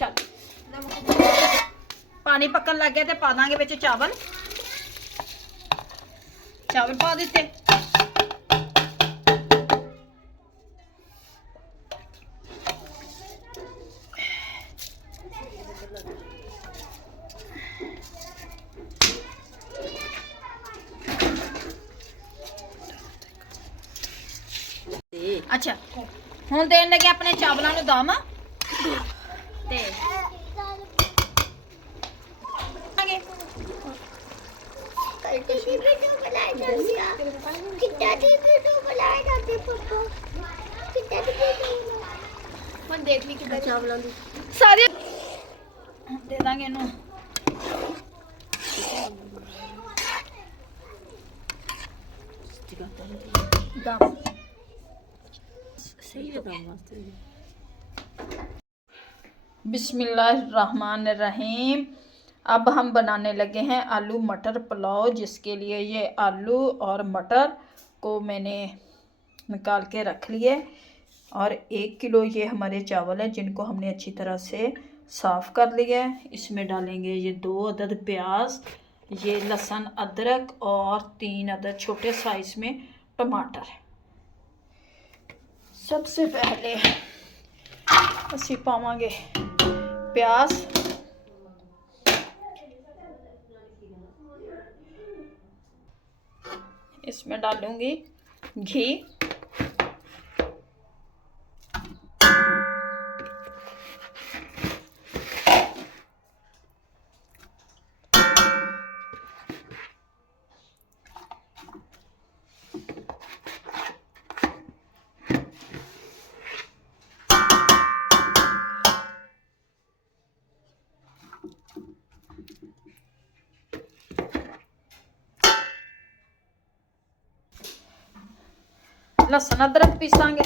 चल पानी पकन लग गया तो पा देंगे विच चावल। चावल पा दिते। अच्छा हुण देन लगे अपने चावलों नूं दम ते देख ली चावलों की सारे दे देंगे इनू दम सही है दम वास्ते। बिस्मिल्लाहिर्रहमानिर्रहीम। अब हम बनाने लगे हैं आलू मटर पुलाव, जिसके लिए ये आलू और मटर को मैंने निकाल के रख लिए और 1 किलो ये हमारे चावल हैं जिनको हमने अच्छी तरह से साफ़ कर लिया है। इसमें डालेंगे ये 2 अदद प्याज, ये लहसुन अदरक और 3 अदद छोटे साइज़ में टमाटर। सबसे पहले असी पावांगे प्याज, इसमें डालूंगी घी, लहसुन अदरक पीसांगे,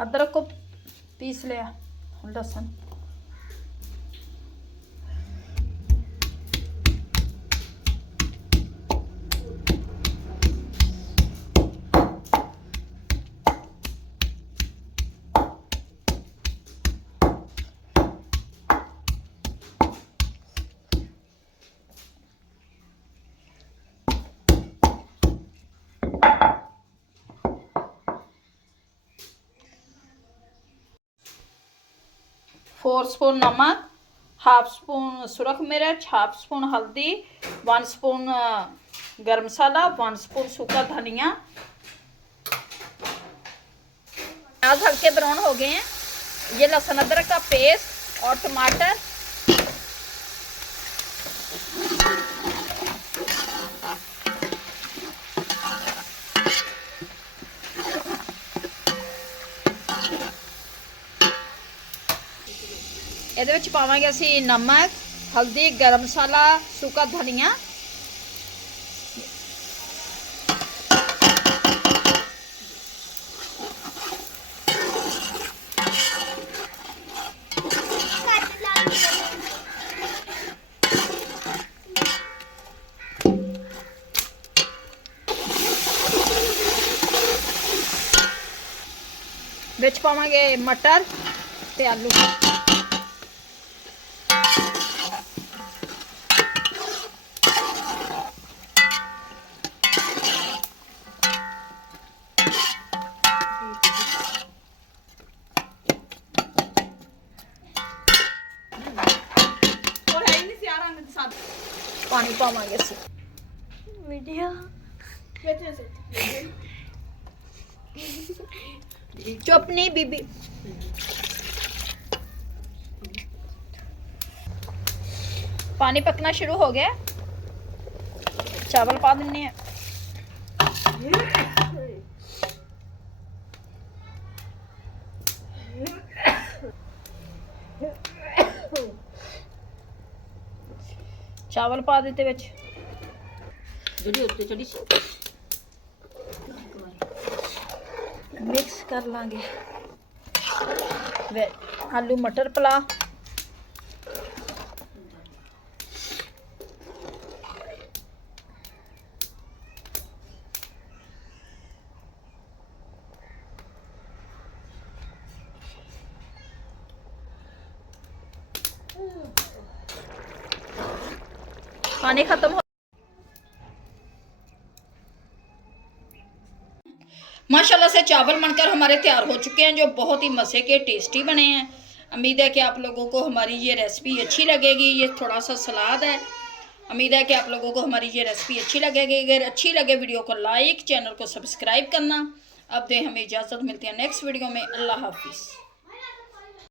अदरक को पीस लिया, लहसुन फोर स्पून नमक, हाफ स्पून सुरख मिर्च, हाफ स्पून हल्दी, 1 स्पून गरम मसाला, 1 स्पून सूखा धनिया। प्याज हल्के ब्राउन हो गए हैं। ये लहसुन अदरक का पेस्ट और टमाटर, ਇਹਦੇ ਵਿੱਚ ਪਾਵਾਂਗੇ ਅਸੀਂ ਨਮਕ, हल्दी, गरम मसाला, सूखा धनिया। विच पावांगे मटर ते आलू। पानी पावांगे असी वीडियो चुप नहीं बीबी। पानी पकना शुरू हो गया, चावल पा देने हैं। चावल पा देते विच, मिक्स कर लांगे। आलू मटर पुलाव, पानी खत्म हो। माशाल्लाह से चावल बनकर हमारे तैयार हो चुके हैं, जो बहुत ही मज़े के टेस्टी बने हैं। उम्मीद है कि आप लोगों को हमारी ये रेसिपी अच्छी लगेगी। ये थोड़ा सा सलाद है। उम्मीद है कि आप लोगों को हमारी ये रेसिपी अच्छी लगेगी। अगर अच्छी लगे वीडियो को लाइक, चैनल को सब्सक्राइब करना। अब दे हमें इजाज़त, मिलती है नेक्स्ट वीडियो में। अल्लाह हाफिज़।